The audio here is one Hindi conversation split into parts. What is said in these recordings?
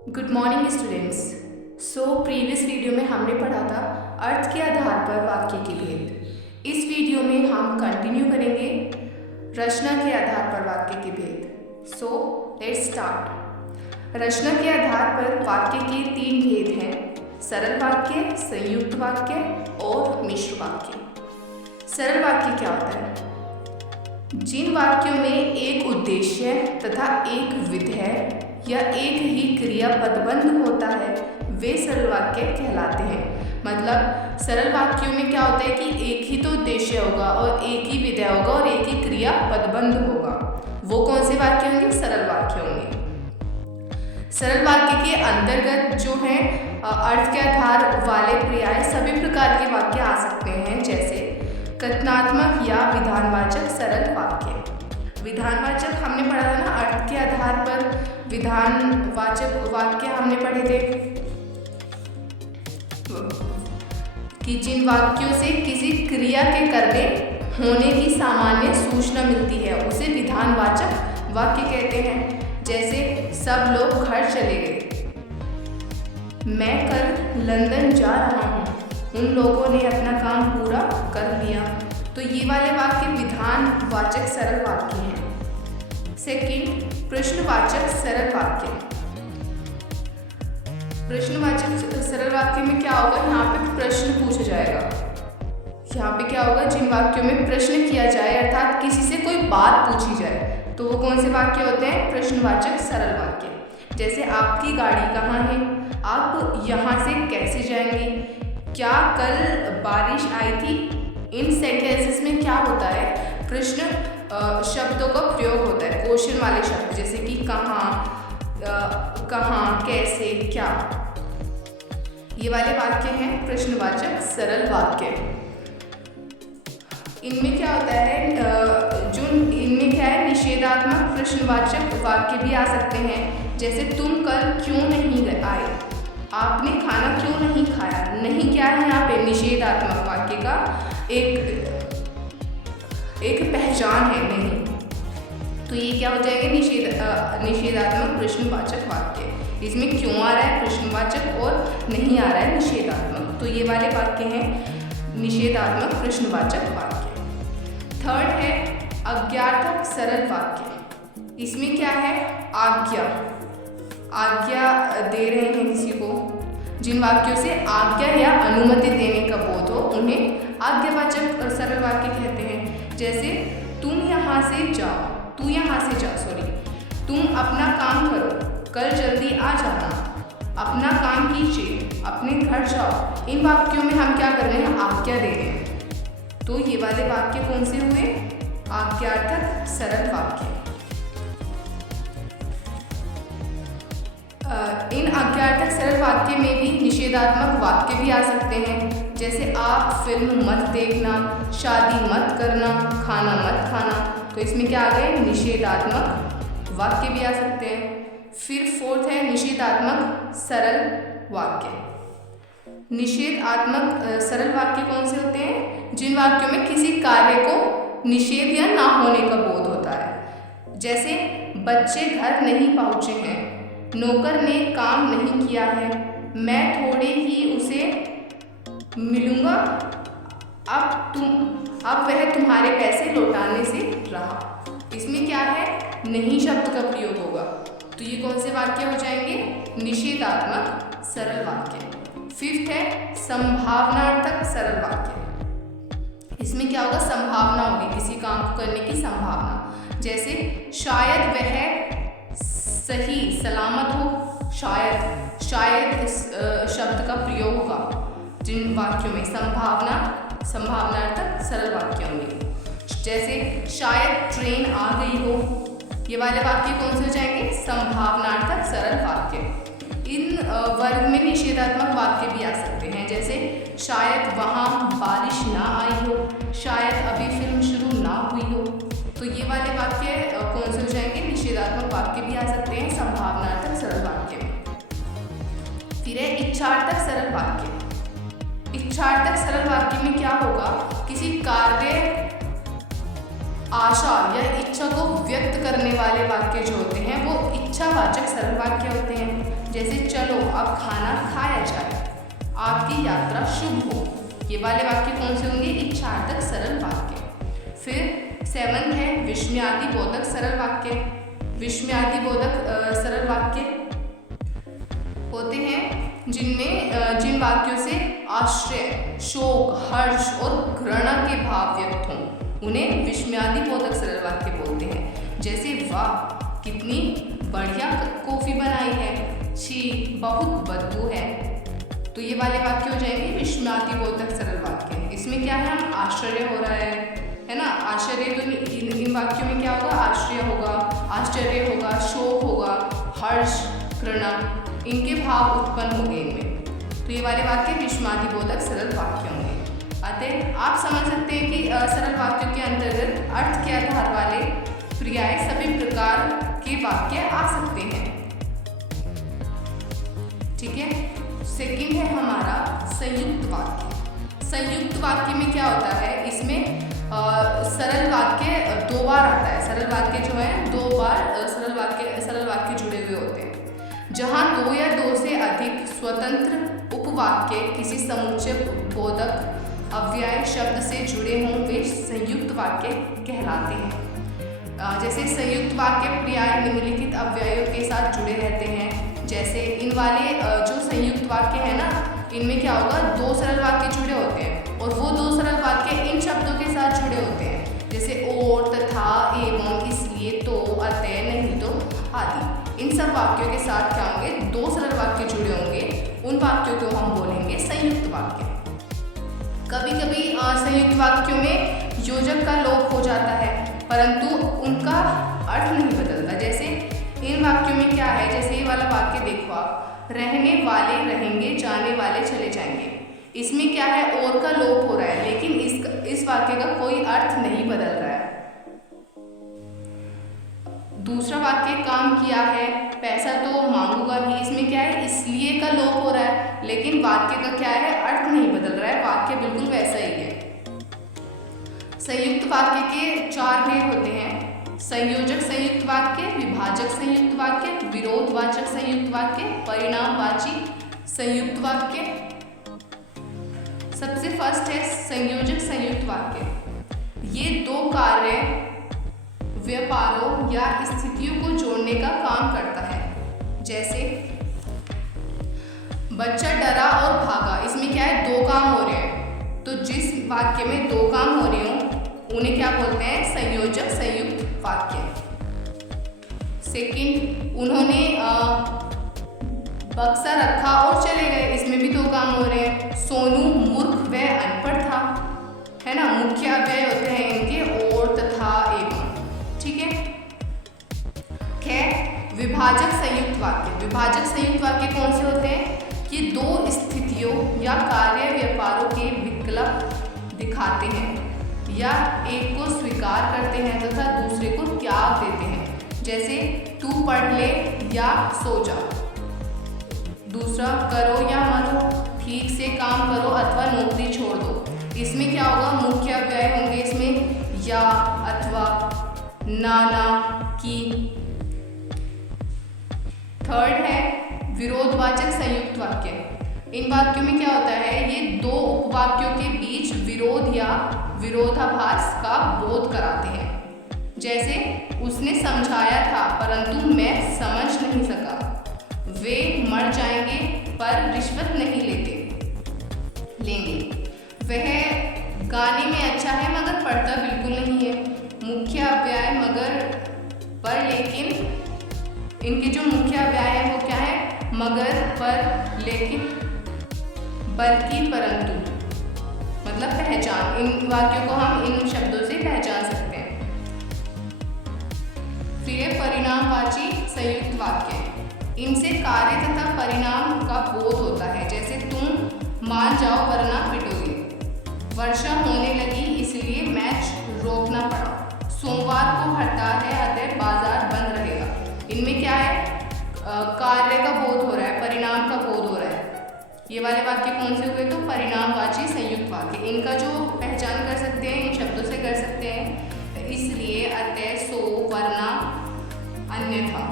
Good morning students. Previous video में हमने पढ़ा था अर्थ के आधार पर वाक्य के भेद। इस वीडियो में हम कंटिन्यू करेंगे रचना के आधार पर वाक्य के भेद। Let's start. रचना के आधार पर वाक्य के 3 भेद हैं: सरल वाक्य, संयुक्त वाक्य और मिश्र वाक्य। सरल वाक्य क्या होता है? जिन वाक्यों में एक उद्देश्य तथा एक विधेय या एक ही क्रियापदबंध होता है वे सरल वाक्य कहलाते हैं। मतलब सरल वाक्यों में क्या होता है कि एक ही तो उद्देश्य होगा और एक ही विधेय होगा और एक ही क्रियापदबंध होगा। वो कौन से वाक्य होंगे? सरल वाक्य होंगे। सरल वाक्य के अंतर्गत जो है अर्थ के आधार वाले पर्याय सभी प्रकार के वाक्य आ सकते हैं, जैसे कथनात्मक या विधानवाचक सरल वाक्य। विधानवाचक हमने पढ़ा था ना, अर्थ के आधार पर विधानवाचक वाक्य हमने पढ़े थे कि जिन वाक्यों से किसी क्रिया के करने होने की सामान्य सूचना मिलती है उसे विधानवाचक वाक्य कहते हैं। जैसे सब लोग घर चले गए, मैं कल लंदन जा रहा हूँ, उन लोगों ने अपना काम पूरा कर लिया। तो ये वाले वाक्य विधानवाचक सरल वाक्य हैं। सेकंड, प्रश्नवाचक सरल वाक्य। प्रश्नवाचक सरल वाक्य में क्या होगा? यहाँ पे प्रश्न पूछा जाएगा। यहाँ पे क्या होगा? जिन वाक्यों में प्रश्न किया जाए अर्थात किसी से कोई बात पूछी जाए तो वो कौन से वाक्य होते हैं? प्रश्नवाचक सरल वाक्य। जैसे आपकी गाड़ी कहाँ है? आप यहाँ से कैसे जाएंगे? क्या कल बारिश आई थी? इन सेंटेंसेस में क्या होता है? प्रश्न शब्दों का प्रयोग होता है, क्वेश्चन वाले शब्द, जैसे कि कहाँ, कैसे, क्या। ये वाले वाक्य हैं प्रश्नवाचक सरल वाक्य। इनमें क्या होता है? इनमें क्या है? निषेधात्मक प्रश्नवाचक वाक्य भी आ सकते हैं, जैसे तुम कल क्यों नहीं आए? आपने खाना क्यों नहीं खाया? नहीं क्या है यहाँ पे? निषेधात्मक वाक्य का एक पहचान है, नहीं। तो ये क्या हो जाएगा? निषेधात्मक प्रश्नवाचक वाक्य। इसमें क्यों आ रहा है? प्रश्नवाचक, और नहीं आ रहा है निषेधात्मक। तो ये वाले वाक्य हैं निषेधात्मक प्रश्नवाचक वाक्य। थर्ड है आज्ञार्थक सरल वाक्य। इसमें क्या है? आज्ञा दे रहे हैं किसी को। जिन वाक्यों से आज्ञा या अनुमति देने का बोध हो उन्हें आज्ञावाचक सरल वाक्य कहते हैं। जैसे तू यहाँ से जा, तुम अपना काम करो, कल जल्दी आ जाना, अपना काम कीजिए, अपने घर जाओ। इन वाक्यों में हम क्या कर रहे हैं? आज्ञा दे रहे हैं। तो ये वाले वाक्य कौन से हुए? आज्ञार्थक सरल वाक्य। इन आज्ञार्थक सरल वाक्य में भी निषेधात्मक वाक्य भी आ सकते हैं, जैसे आप फिल्म मत देखना, शादी मत करना, खाना मत खाना। तो इसमें क्या आ गए? निषेधात्मक वाक्य भी आ सकते हैं। फिर फोर्थ है निषेधात्मक सरल वाक्य। निषेधात्मक सरल वाक्य कौन से होते हैं? जिन वाक्यों में किसी कार्य को निषेध या ना होने का बोध होता है, जैसे बच्चे घर नहीं पहुँचे हैं, नौकर ने काम नहीं किया है, मैं थोड़े ही उसे मिलूंगा, अब वह तुम्हारे पैसे लौटाने से रहा। इसमें क्या है? नहीं शब्द का प्रयोग होगा। तो ये कौन से वाक्य हो जाएंगे? निषेधात्मक सरल वाक्य। फिफ्थ है संभावनार्थक सरल वाक्य। इसमें क्या होगा? संभावना होगी, किसी काम को करने की संभावना। जैसे शायद वह सही सलामत हो, शायद इस शब्द का प्रयोग होगा जिन वाक्यों में संभावनार्थक सरल वाक्य होंगे। जैसे शायद ट्रेन आ गई हो, ये वाले वाक्य कौन से हो जाएंगे? संभावनार्थक सरल वाक्य। इन वर्ग में निषेधात्मक वाक्य भी आ सकते हैं, जैसे शायद वहाँ बारिश ना आई हो, शायद अभी फिल्म शुरू ना हुई हो। तो ये वाले वाक्य कौन से हो जाएंगे? निषेधात्मक वाक्य भी आ सकते हैं संभावनार्थक सरल वाक्य में। फिर है इच्छार्थक सरल वाक्य। इच्छार्थक सरल वाक्य में क्या होगा? किसी कार्य, आशा या इच्छा को व्यक्त करने वाले वाक्य जो होते हैं वो इच्छावाचक सरल वाक्य होते हैं। जैसे चलो अब खाना खाया जाए, आपकी यात्रा शुभ हो। ये वाले वाक्य कौन से होंगे? इच्छार्थक सरल वाक्य। फिर 7th है विस्मयादिबोधक सरल वाक्य। विस्मयादिबोधक सरल वाक्य होते हैं जिन वाक्यों से आश्चर्य, शोक, हर्ष और घृणा के भाव व्यक्त हों, उन्हें विस्मयादिबोधक सरल वाक्य बोलते हैं। जैसे वाह कितनी बढ़िया कॉफी बनाई है, छी बहुत बदबू है। तो ये वाले वाक्य हो जाएंगे विस्मयादिबोधक सरल वाक्य। इसमें क्या है? हम आश्चर्य हो रहा है ना, आश्चर्य। तो इन वाक्यों में क्या होगा? आश्चर्य होगा, शोक होगा, हर्ष, घृणा, इनके भाव उत्पन्न होंगे इनमें। तो ये वाले वाक्य विस्मयादिबोधक सरल वाक्य होंगे। अतः आप समझ सकते हैं कि सरल वाक्यों के अंतर्गत अर्थ के आधार वाले पर्याय सभी प्रकार के वाक्य आ सकते हैं। ठीक है। सेकंड है हमारा संयुक्त वाक्य। संयुक्त वाक्य में क्या होता है? इसमें सरल वाक्य 2 बार आता है। सरल वाक्य जो है 2 बार सरल वाक्य जुड़े हुए होते हैं। जहाँ 2 या 2 से अधिक स्वतंत्र उपवाक्य किसी समुच्चय बोधक अव्यय शब्द से जुड़े हों, वे संयुक्त वाक्य कहलाते हैं। जैसे संयुक्त वाक्य पर्याय निम्नलिखित अव्ययों के साथ जुड़े रहते हैं। जैसे इन वाले जो संयुक्त वाक्य है ना, इनमें क्या होगा? 2 सरल वाक्य जुड़े होते हैं और वो 2 सरल वाक्य इन शब्दों के साथ जुड़े होते हैं। जैसे और, तथा, एवं, इसलिए, तो, अतः, नहीं तो आदि। इन सब वाक्यों के साथ क्या होंगे? 2 सरल वाक्य जुड़े होंगे। उन वाक्यों को हम बोलेंगे संयुक्त वाक्य। कभी कभी संयुक्त वाक्यों में योजक का लोप हो जाता है, परंतु उनका अर्थ नहीं बदलता। जैसे इन वाक्यों में क्या है? जैसे ये वाला वाक्य देखो आप, रहने वाले रहेंगे, जाने वाले चले जाएंगे। इसमें क्या है? और का लोप हो रहा है, लेकिन इस वाक्य का कोई अर्थ नहीं बदल रहा है। दूसरा वाक्य, काम किया है, पैसा तो मांगूंगा ही। इसमें क्या है? इसलिए का लोप हो रहा है, लेकिन वाक्य का क्या है? अर्थ नहीं बदल रहा है, वाक्य बिल्कुल वैसा ही है। संयुक्त वाक्य के 4 भेद होते हैं: संयोजक संयुक्त वाक्य, विभाजक संयुक्त वाक्य, विरोधवाचक संयुक्त वाक्य, परिणामवाची संयुक्त वाक्य। सबसे फर्स्ट है संयोजक संयुक्त वाक्य। ये 2 कार्य, व्यापारों या स्थितियों को जोड़ने का काम करता है। जैसे बच्चा डरा और भागा, इसमें क्या है? 2 काम हो रहे हैं। तो जिस वाक्य में 2 काम हो रहे हों, उन्हें क्या बोलते हैं? संयोजक संयुक्त वाक्य। सेकंड, उन्होंने बक्सा रखा और चले गए, इसमें भी 2 काम हो रहे हैं। सोनू मूर्ख व अनपढ़ था, है ना। मुख्य अव्यय होते हैं इनके और, तथा, एवं। ठीक है। विभाजक संयुक्त वाक्य। विभाजक संयुक्त वाक्य कौन से होते हैं? कि 2 स्थितियों या कार्य व्यापारों के विकल्प दिखाते हैं या एक को स्वीकार करते हैं तथा दूसरे को त्याग देते हैं। जैसे तू पढ़ ले या सो जा। दूसरा, करो या मरो, ठीक से काम करो अथवा नौकरी छोड़ दो। इसमें क्या होगा? मुख्य अव्यय होंगे इसमें या, अथवा, नाना, की। थर्ड है विरोधवाचक संयुक्त वाक्य। इन वाक्यों में क्या होता है? ये 2 उपवाक्यों के बीच विरोध या विरोधाभास का बोध कराते हैं। जैसे उसने समझाया था परंतु मैं समझ नहीं सका। वे मर जाएंगे पर रिश्वत नहीं लेंगे। वह गाने में अच्छा है मगर पढ़ता बिल्कुल नहीं है। मुख्य अव्यय मगर, पर, लेकिन। इनके जो मुख्य अव्यय है वो क्या है? मगर, पर, लेकिन, बल्कि, परंतु, मतलब पहचान। इन वाक्यों को हम इन शब्दों से पहचान सकते हैं। फिर परिणामवाची संयुक्त वाक्य। इनसे कार्य तथा परिणाम का बोध होता है। जैसे तुम मान जाओ वरना पिटोगे। वर्षा होने लगी इसलिए मैच रोकना पड़ा। सोमवार को हड़ताल है अतः बाजार बंद रहेगा। इनमें क्या है? कार्य का बोध हो रहा है, परिणाम का बोध हो रहा है। ये वाले वाक्य कौन से हुए? तो परिणामवाची संयुक्त वाक्य। इनका जो पहचान कर सकते हैं इन शब्दों से कर सकते हैं। इसलिए, अतः, सो, वरना, अन्यथा।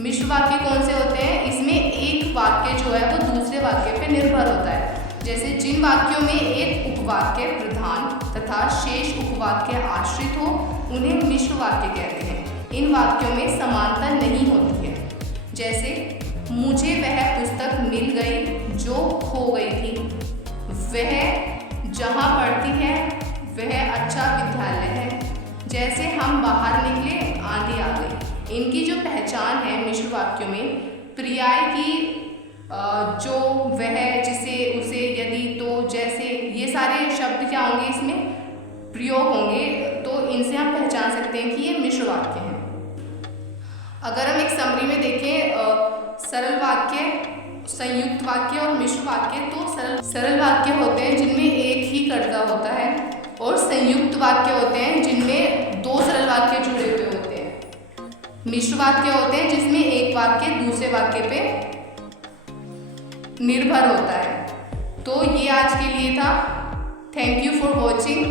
मिश्र वाक्य कौन से होते हैं? इसमें एक वाक्य जो है वो दूसरे वाक्य पे निर्भर होता है। जैसे जिन वाक्यों में एक उपवाक्य प्रधान तथा शेष उपवाक्य आश्रित हो उन्हें मिश्र वाक्य कहते हैं। इन वाक्यों में समानता नहीं होती है। जैसे मुझे वह पुस्तक मिल गई जो खो गई थी, वह जहाँ पढ़ती है वह अच्छा विद्यालय है, जैसे हम बाहर निकले आंधी आ गई। इनकी जो पहचान है मिश्र वाक्यों में, पर्याय की जो, वह, जिसे, उसे, यदि, तो, जैसे, ये सारे शब्द क्या होंगे इसमें प्रयोग होंगे, तो इनसे हम पहचान सकते हैं कि ये मिश्र वाक्य हैं। अगर हम एक समरी में देखें सरल वाक्य, संयुक्त वाक्य और मिश्र वाक्य, तो सरल वाक्य होते हैं जिनमें एक ही कर्ता होता है और संयुक्त वाक्य होते हैं जिनमें दो सरल वाक्य जुड़े हुए होते हैं। मिश्र वाक्य होते हैं जिसमें एक वाक्य दूसरे वाक्य पे निर्भर होता है। तो ये आज के लिए था। Thank you for watching.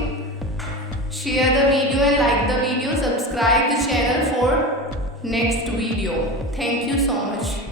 Share the video and like the video, subscribe the channel for next video. Thank you so much.